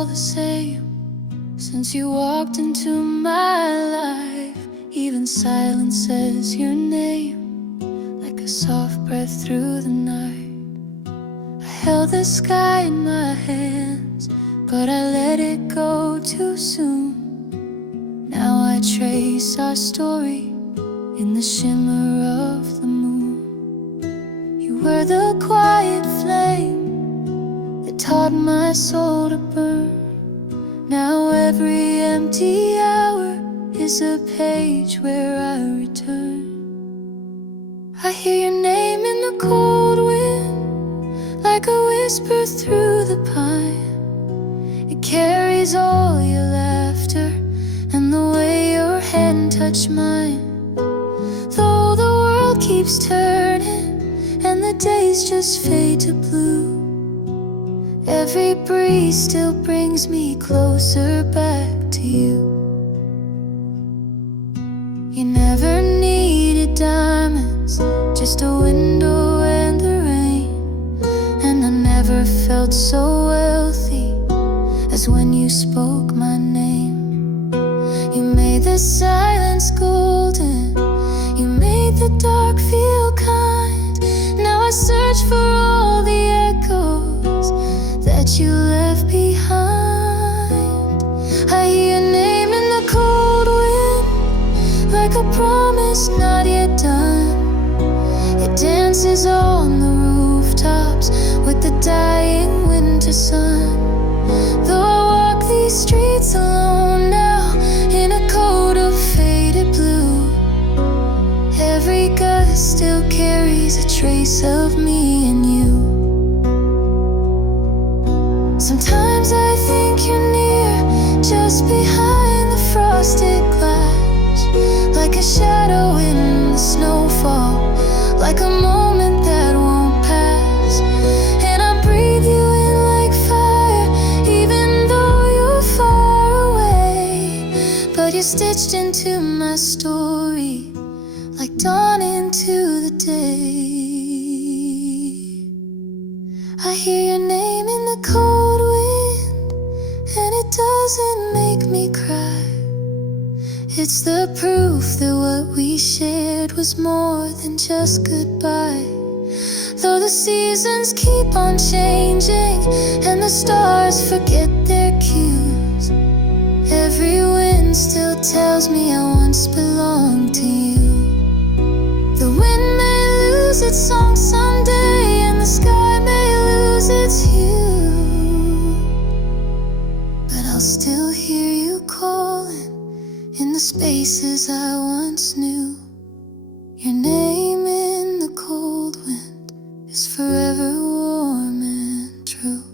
all the same since you walked into my life. Even silence says your name, like a soft breath through the night. I held the sky in my hands, but I let it go too soon. Now I trace our story in the shimmer of the moon. You were the quiet flame that taught my soul to burn. Now every empty hour is a page where I return. I hear your name in the cold wind, like a whisper through the pine. It carries all your laughter and the way your hand touched mine. Though the world keeps turning and the days just fade to blue, every breeze still brings me closer back to you. You never needed diamonds, just a window and the rain. And I never felt so wealthy as when you spoke my name. You made the silence golden, you made the dark feel kind. Now I search for all the echoes that you left behind. I hear your name in the cold wind, like a promise not yet done. It dances on the rooftops with the dying winter sun. Though I walk these streets alone now, in a coat of faded blue, every gust still carries a trace of me and you. Sometimes I think you're near, just behind the frosted glass, like a shadow in the snowfall, like a moment that won't pass. And I breathe you in like fire, even though you're far away. But you're stitched into my story, like dawn into the day. I hear your name in the cold wind, and it doesn't make me cry. It's the proof that what we shared was more than just goodbye. Though the seasons keep on changing and the stars forget their cues, every wind still tells me I once belonged to you. The wind may lose its song someday, and the sky may lose its hue, but I'll still hear you calling in the spaces I once knew. Your name in the cold wind is forever warm and true.